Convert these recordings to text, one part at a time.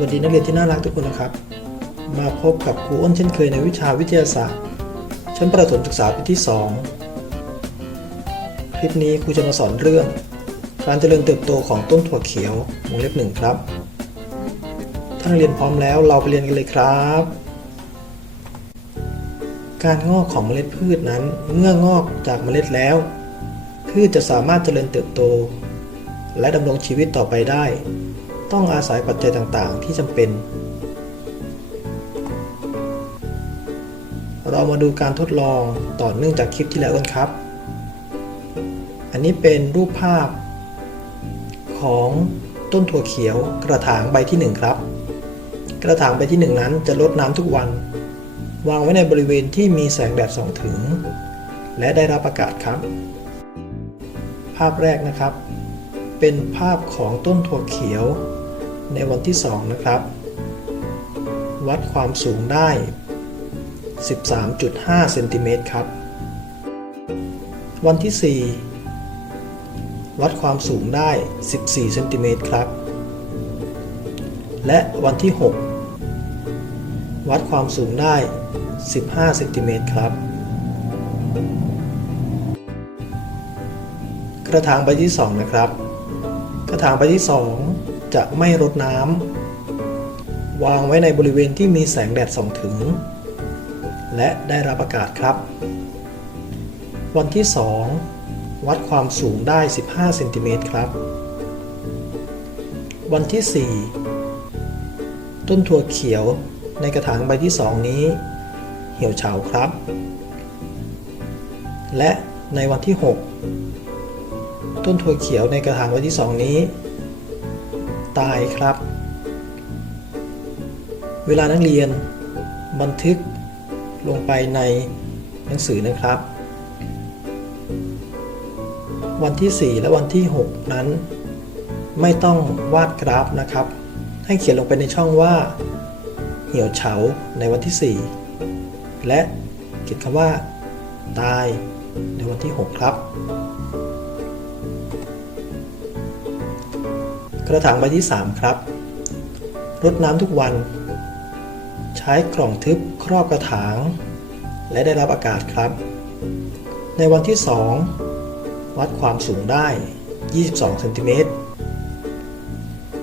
วัสดีนักเรียนที่น่ารักทุกคนนะครับ มาพบกับครูอ้นเช่นเคยในวิชาวิทยาศาสตร์ ชั้นประถมศึกษาปีที่ 2 คลิปนี้ครูจะมาสอนเรื่อง การเจริญเติบโตของต้นถั่วเขียววงเล็บหนึ่งครับ ถ้านักเรียนพร้อมแล้วเราไปเรียนกันเลยครับ การงอกของเมล็ดพืชนั้นเมื่องอกจากเมล็ดแล้ว พืชจะสามารถเจริญเติบโต และดำรงชีวิตต่อไปได้ ต้องอาศัยปัจจัยต่างๆ ที่จำเป็น เรามาดูการทดลองต่อเนื่องจากคลิปที่แล้วกันครับ อันนี้เป็นรูปภาพ ของต้นถั่วเขียวกระถางใบที่ 1 ครับ กระถางใบที่ 1 นั้นจะลดน้ำทุกวัน วางไว้ในบริเวณที่มีแสงแดดส่องถึง และได้รับอากาศครับ ภาพแรกนะครับเป็นภาพของต้นถั่วเขียว ในวันที่ 2 นะครับ วัดความสูงได้ 13.5 เซนติเมตรครับ วันที่ 4 วัดความสูงได้ 14 เซนติเมตรครับ และวันที่ 6 วัดความสูงได้ 15 เซนติเมตรครับ กระถางใบที่ 2 นะครับ กระถางใบที่ 2 จะไม่รดน้ำวางไว้ในบริเวณที่มีแสงแดดส่องถึง และได้รับอากาศครับ วันที่ 2 วัดความสูงได้ 15เซนติเมตรครับ วันที่ 4 ต้นถั่วเขียวในกระถางใบที่ 2 นี้ เหี่ยวเฉาครับ และในวันที่ 6 ต้นถั่วเขียวในกระถางใบที่ 2 นี้ ตายครับ เวลานักเรียนบันทึกลงไปในหนังสือนะครับ วันที่ 4 และวันที่ 6 นั้น ไม่ต้องวาดกราฟนะครับ ให้เขียนลงไปในช่องว่า เหี่ยวเฉาในวันที่ 4 และเขียนคำว่า ตายในวันที่ 6 ครับ กระถางใบที่ 3 ครับ รดน้ำทุกวัน ใช้กล่องทึบครอบกระถาง และได้รับอากาศครับ ในวันที่ 2 วัดความสูงได้ 22เซนติเมตร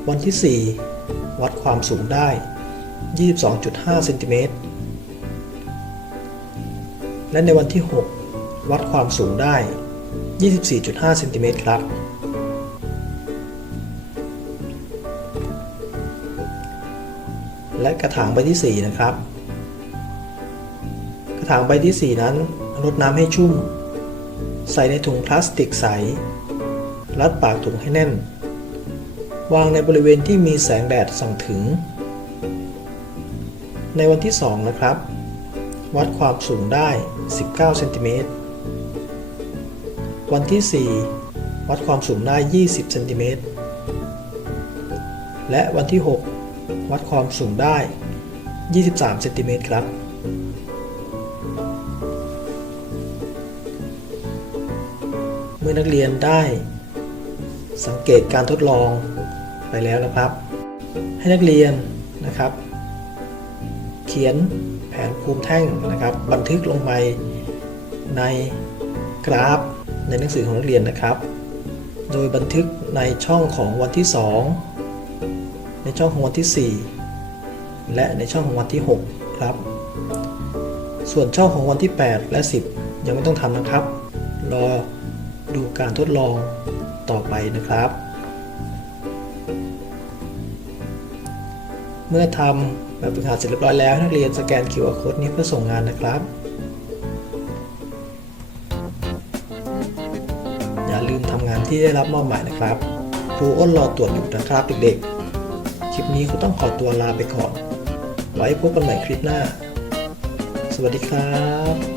วันที่ 4 วัดความสูงได้ 22.5เซนติเมตรและในวันที่ 6 วัดความสูงได้ 24.5เซนติเมตรครับ และกระถางใบที่ 4 นะครับ กระถางใบที่ 4 นั้นรดน้ำให้ชุ่ม ใส่ในถุงพลาสติกใส รัดปากถุงให้แน่น วางในบริเวณที่มีแสงแดดส่องถึง ในวันที่ 2 นะครับ วัดความสูงได้ 19 เซนติเมตร วันที่ 4 วัดความสูงได้ 20 เซนติเมตร และวันที่ 6 วัดความสูงได้ 23 เซนติเมตรครับ เมื่อนักเรียนได้ สังเกตการทดลองไปแล้วนะครับ ให้นักเรียนนะครับ เขียนแผนภูมิแท่งนะครับ บันทึกลงไปในกราฟในหนังสือของนักเรียนนะครับ โดยบันทึกในช่องของวันที่ 2 ช่องของวันที่ 4 และในช่องของวันที่ 6 ครับ ส่วนช่องของวันที่ 8 และ 10 ยังไม่ต้องทำนะครับ รอดูการทดลองต่อไปนะครับ เมื่อทำแบบฝึกหัดเสร็จเรียบร้อยแล้ว นักเรียนสแกน QR Code นี้เพื่อส่งงานนะครับ อย่าลืมทำงานที่ได้รับมอบหมายนะครับครูอ้นรอตรวจอยู่นะครับเด็กๆ คลิปนี้ก็ต้องขอตัวลาไปก่อน ไว้พบกันใหม่คลิปหน้า สวัสดีครับ